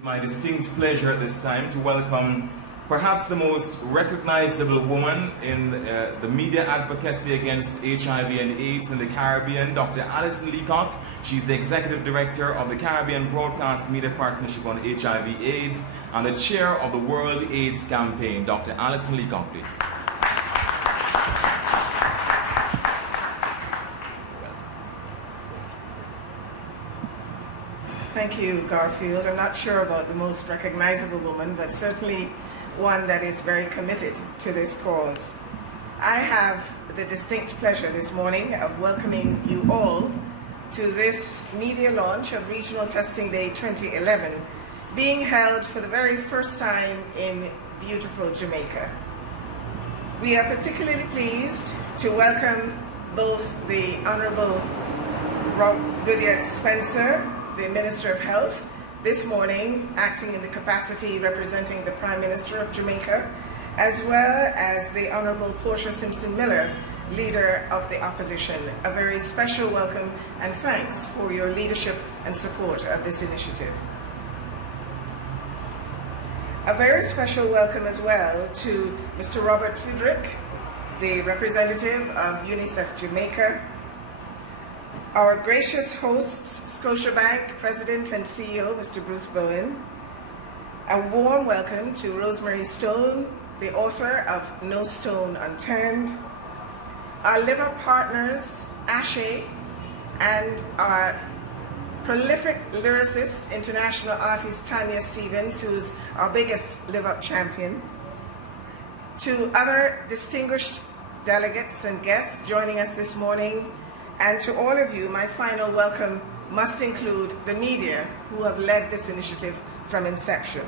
It's my distinct pleasure at this time to welcome perhaps the most recognizable woman in the media advocacy against HIV and AIDS in the Caribbean, Dr. Allyson Leacock. She's the Executive Director of the Caribbean Broadcast Media Partnership on HIV/AIDS and the Chair of the World AIDS Campaign. Dr. Allyson Leacock, please. Thank you, Garfield. I'm not sure about the most recognizable woman, but certainly one that is very committed to this cause. I have the distinct pleasure this morning of welcoming you all to this media launch of Regional Testing Day 2011, being held for the very first time in beautiful Jamaica. We are particularly pleased to welcome both the Honorable Rudyard Spencer, the Minister of Health, this morning acting in the capacity representing the Prime Minister of Jamaica, as well as the Honourable Portia Simpson-Miller, Leader of the Opposition. A very special welcome and thanks for your leadership and support of this initiative. A very special welcome as well to Mr. Robert Friedrich, the representative of UNICEF Jamaica, our gracious hosts, Scotiabank President and CEO, Mr. Bruce Bowen. A warm welcome to Rosemary Stone, the author of No Stone Unturned. Our live-up partners, Ashe, and our prolific lyricist, international artist Tanya Stevens, who's our biggest live-up champion. To other distinguished delegates and guests joining us this morning, and to all of you, my final welcome must include the media who have led this initiative from inception.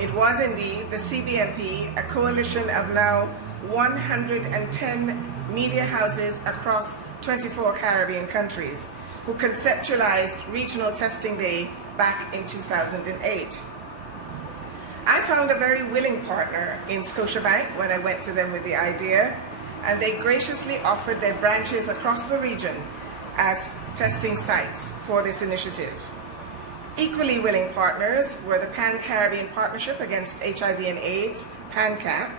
It was indeed the CBMP, a coalition of now 110 media houses across 24 Caribbean countries, who conceptualized Regional Testing Day back in 2008. I found a very willing partner in Scotiabank when I went to them with the idea, and they graciously offered their branches across the region as testing sites for this initiative. Equally willing partners were the Pan-Caribbean Partnership Against HIV and AIDS, PANCAP,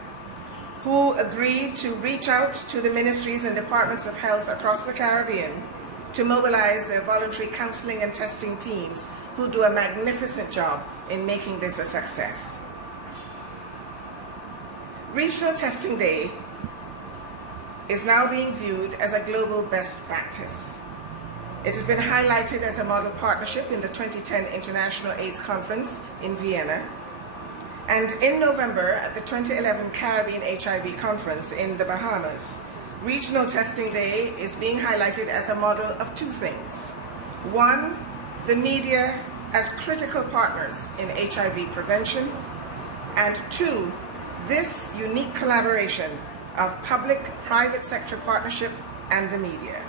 who agreed to reach out to the ministries and departments of health across the Caribbean to mobilize their voluntary counseling and testing teams, who do a magnificent job in making this a success. Regional Testing Day is now being viewed as a global best practice. It has been highlighted as a model partnership in the 2010 International AIDS Conference in Vienna. And in November at the 2011 Caribbean HIV Conference in the Bahamas, Regional Testing Day is being highlighted as a model of two things. One, the media as critical partners in HIV prevention, and two, this unique collaboration of public-private sector partnership and the media.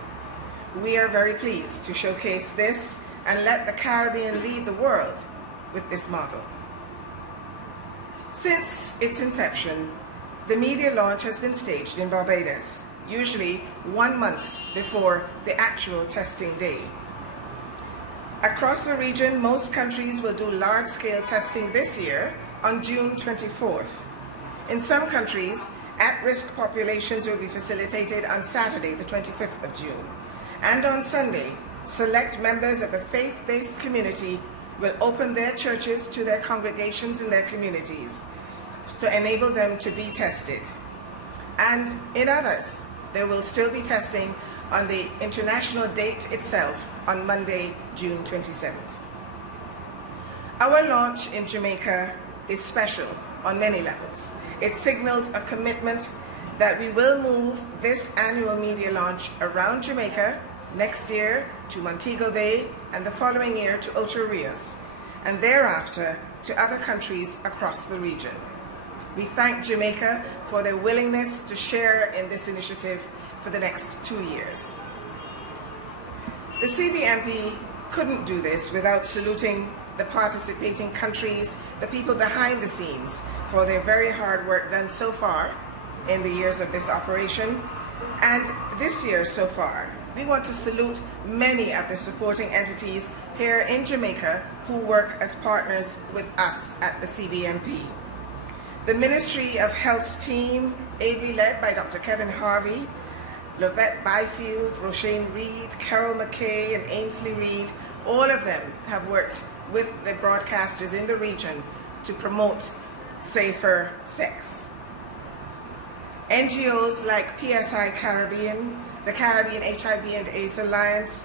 We are very pleased to showcase this and let the Caribbean lead the world with this model. Since its inception, the media launch has been staged in Barbados, usually 1 month before the actual testing day. Across the region, most countries will do large-scale testing this year on June 24th. In some countries, at-risk populations will be facilitated on Saturday, the 25th of June. And on Sunday, select members of the faith-based community will open their churches to their congregations in their communities to enable them to be tested. And in others, there will still be testing on the international date itself on Monday, June 27th. Our launch in Jamaica is special on many levels. It signals a commitment that we will move this annual media launch around Jamaica, next year to Montego Bay, and the following year to Ocho Rios, and thereafter to other countries across the region. We thank Jamaica for their willingness to share in this initiative for the next 2 years. The CBMP couldn't do this without saluting the participating countries, the people behind the scenes, for their very hard work done so far in the years of this operation. And this year so far, we want to salute many of the supporting entities here in Jamaica who work as partners with us at the CBMP. The Ministry of Health's team, ably led by Dr. Kevin Harvey, Lovette Byfield, Roshane Reed, Carol McKay, and Ainsley Reed, all of them have worked with the broadcasters in the region to promote safer sex. NGOs like PSI Caribbean, the Caribbean HIV and AIDS Alliance,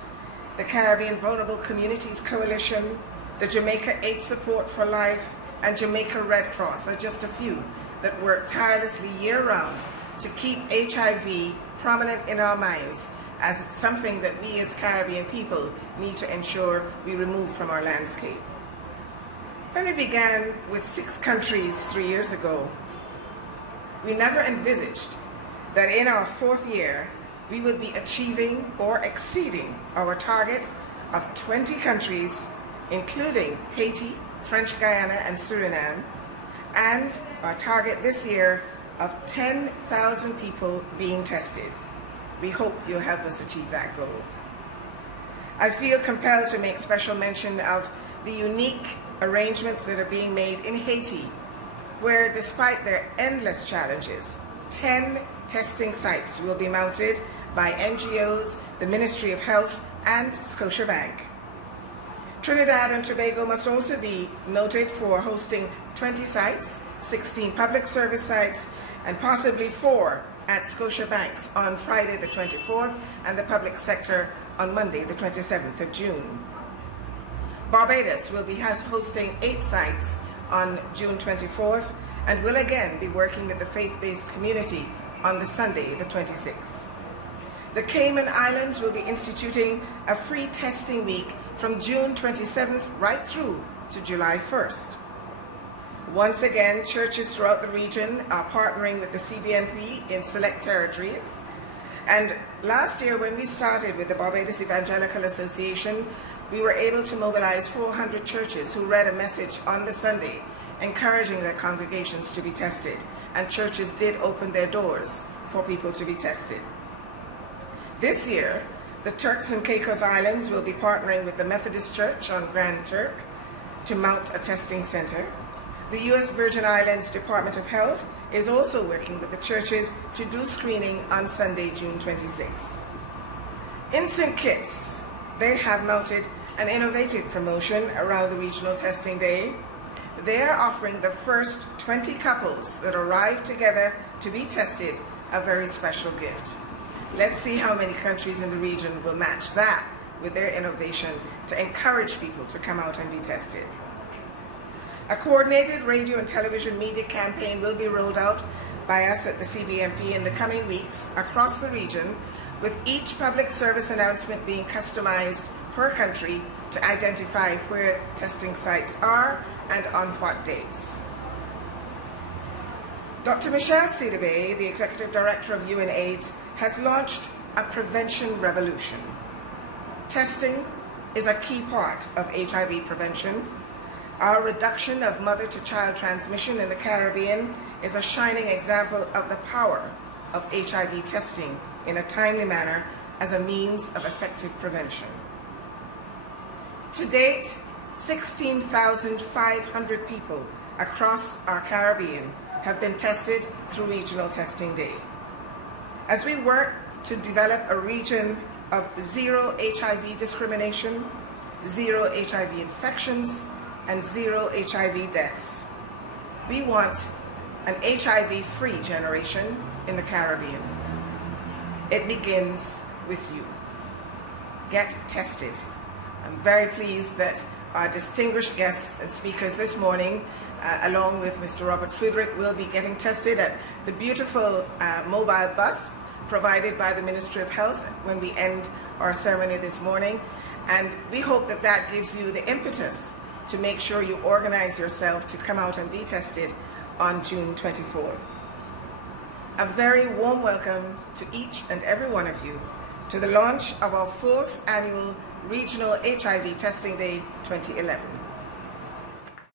the Caribbean Vulnerable Communities Coalition, the Jamaica AIDS Support for Life, and Jamaica Red Cross are just a few that work tirelessly year-round to keep HIV prominent in our minds as something that we as Caribbean people need to ensure we remove from our landscape. When we began with 6 countries 3 years ago, we never envisaged that in our 4th year we would be achieving or exceeding our target of 20 countries, including Haiti, French Guiana, and Suriname, and our target this year of 10,000 people being tested. We hope you'll help us achieve that goal. I feel compelled to make special mention of the unique arrangements that are being made in Haiti, where despite their endless challenges, 10 testing sites will be mounted by NGOs, the Ministry of Health, and Scotiabank. Trinidad and Tobago must also be noted for hosting 20 sites, 16 public service sites, and possibly 4 at Scotiabanks on Friday the 24th and the public sector on Monday the 27th of June. Barbados will be hosting 8 sites on June 24th and will again be working with the faith-based community on the Sunday the 26th. The Cayman Islands will be instituting a free testing week from June 27th right through to July 1st. Once again, churches throughout the region are partnering with the CBMP in select territories. And last year, when we started with the Barbados Evangelical Association, we were able to mobilize 400 churches who read a message on the Sunday encouraging their congregations to be tested. And churches did open their doors for people to be tested. This year, the Turks and Caicos Islands will be partnering with the Methodist Church on Grand Turk to mount a testing center. The U.S. Virgin Islands Department of Health is also working with the churches to do screening on Sunday, June 26th. In St. Kitts, they have mounted an innovative promotion around the Regional Testing Day. They are offering the first 20 couples that arrive together to be tested a very special gift. Let's see how many countries in the region will match that with their innovation to encourage people to come out and be tested. A coordinated radio and television media campaign will be rolled out by us at the CBMP in the coming weeks across the region, with each public service announcement being customized per country to identify where testing sites are and on what dates. Dr. Michelle Sidibe, the Executive Director of UNAIDS, has launched a prevention revolution. Testing is a key part of HIV prevention. Our reduction of mother-to-child transmission in the Caribbean is a shining example of the power of HIV testing in a timely manner as a means of effective prevention. To date, 16,500 people across our Caribbean have been tested through Regional Testing Day. As we work to develop a region of zero HIV discrimination, zero HIV infections, and zero HIV deaths, we want an HIV-free generation in the Caribbean. It begins with you. Get tested. I'm very pleased that our distinguished guests and speakers this morning, along with Mr. Robert Friedrich, will be getting tested at the beautiful mobile bus provided by the Ministry of Health when we end our ceremony this morning. And we hope that that gives you the impetus to make sure you organize yourself to come out and be tested on June 24th. A very warm welcome to each and every one of you to the launch of our 4th annual Regional HIV Testing Day 2011.